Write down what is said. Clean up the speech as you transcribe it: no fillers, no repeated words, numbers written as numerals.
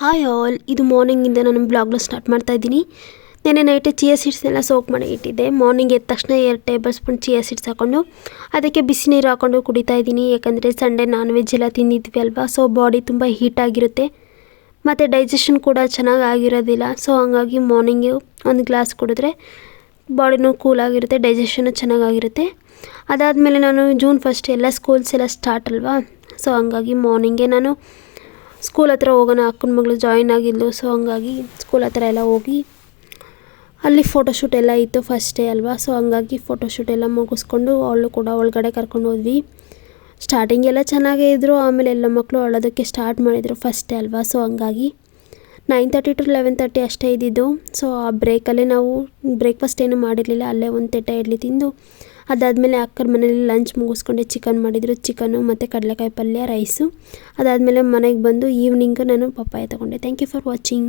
Hi all, ಇದು ಮಾರ್ನಿಂಗಿಂದ ನಾನು ಬ್ಲಾಗ್ನ start ಮಾಡ್ತಾ ಇದ್ದೀನಿ. ನೆನ್ನೆ ನೈಟ್ ಚಿಯಾ ಸೀಡ್ಸ್ನೆಲ್ಲ ಸೋಕ್ ಮಾಡಿ ಇಟ್ಟಿದ್ದೆ. ಮಾರ್ನಿಂಗ್ ಎದ್ದ ತಕ್ಷಣ 2 ಟೇಬಲ್ ಸ್ಪೂನ್ ಚಿಯಾ ಸೀಡ್ಸ್ ಹಾಕ್ಕೊಂಡು ಅದಕ್ಕೆ ಬಿಸಿ ನೀರು ಹಾಕ್ಕೊಂಡು ಕುಡಿತಾ ಇದ್ದೀನಿ. ಯಾಕಂದರೆ ಸಂಡೇ ನಾನ್ ವೆಜ್ ಎಲ್ಲ ತಿಂದಿದ್ವಿ ಅಲ್ವಾ, ಸೊ ಬಾಡಿ ತುಂಬ ಹೀಟಾಗಿರುತ್ತೆ ಮತ್ತು ಡೈಜೆಷನ್ ಕೂಡ ಚೆನ್ನಾಗಿ ಆಗಿರೋದಿಲ್ಲ. ಸೊ ಹಂಗಾಗಿ ಮಾರ್ನಿಂಗು ಒಂದು ಗ್ಲಾಸ್ ಕುಡಿದ್ರೆ ಬಾಡಿನೂ ಕೂಲಾಗಿರುತ್ತೆ, ಡೈಜೆಷನ್ನು ಚೆನ್ನಾಗಿರುತ್ತೆ. ಅದಾದಮೇಲೆ ನಾನು ಜೂನ್ 1 ಎಲ್ಲ ಸ್ಕೂಲ್ಸ್ ಎಲ್ಲ ಸ್ಟಾರ್ಟ್ ಅಲ್ವಾ, ಸೊ ಹಂಗಾಗಿ ಮಾರ್ನಿಂಗೇ ನಾನು ಸ್ಕೂಲ್ ಹತ್ರ ಹೋಗೋಣ, ಅಕ್ಕನ ಮಗಳು ಜಾಯಿನ್ ಆಗಿದ್ಲು. ಸೊ ಹಂಗಾಗಿ ಸ್ಕೂಲ್ ಹತ್ರ ಎಲ್ಲ ಹೋಗಿ ಅಲ್ಲಿ ಫೋಟೋಶೂಟ್ ಎಲ್ಲ ಇತ್ತು, ಫಸ್ಟ್ ಡೇ ಅಲ್ವಾ. ಸೊ ಹಂಗಾಗಿ ಫೋಟೋಶೂಟ್ ಎಲ್ಲ ಮುಗಿಸ್ಕೊಂಡು ಅವಳು ಕೂಡ ಒಳಗಡೆ ಕರ್ಕೊಂಡು ಹೋದ್ವಿ. ಸ್ಟಾರ್ಟಿಂಗ್ ಎಲ್ಲ ಚೆನ್ನಾಗೇ ಇದ್ದರು, ಆಮೇಲೆ ಎಲ್ಲ ಮಕ್ಕಳು ಅಳೋದಕ್ಕೆ ಸ್ಟಾರ್ಟ್ ಮಾಡಿದರು, ಫಸ್ಟ್ ಡೇ ಅಲ್ವಾ. ಸೊ ಹಂಗಾಗಿ 9:30 to 11:30 ಅಷ್ಟೇ ಇದ್ದಿದ್ದು. ಸೊ ಆ ಬ್ರೇಕಲ್ಲೇ ನಾವು ಬ್ರೇಕ್ಫಾಸ್ಟ್ ಏನೂ ಮಾಡಿರಲಿಲ್ಲ, ಅಲ್ಲೇ ಒಂದು ತಟ್ಟೆ ಇಡ್ಲಿ ತಿಂದು ಅದಾದಮೇಲೆ ಅಕ್ಕರ ಮನೇಲಿ ಲಂಚ್ ಮುಗಿಸ್ಕೊಂಡೆ. ಚಿಕನ್ ಮಾಡಿದರು, ಚಿಕನ್ನು ಮತ್ತು ಕಡಲೆಕಾಯಿ ಪಲ್ಯ, ರೈಸು. ಅದಾದಮೇಲೆ ಮನೆಗೆ ಬಂದು ಈವ್ನಿಂಗು ನಾನು ಪಪ್ಪಾಯ ತೊಗೊಂಡೆ. Thank you for watching.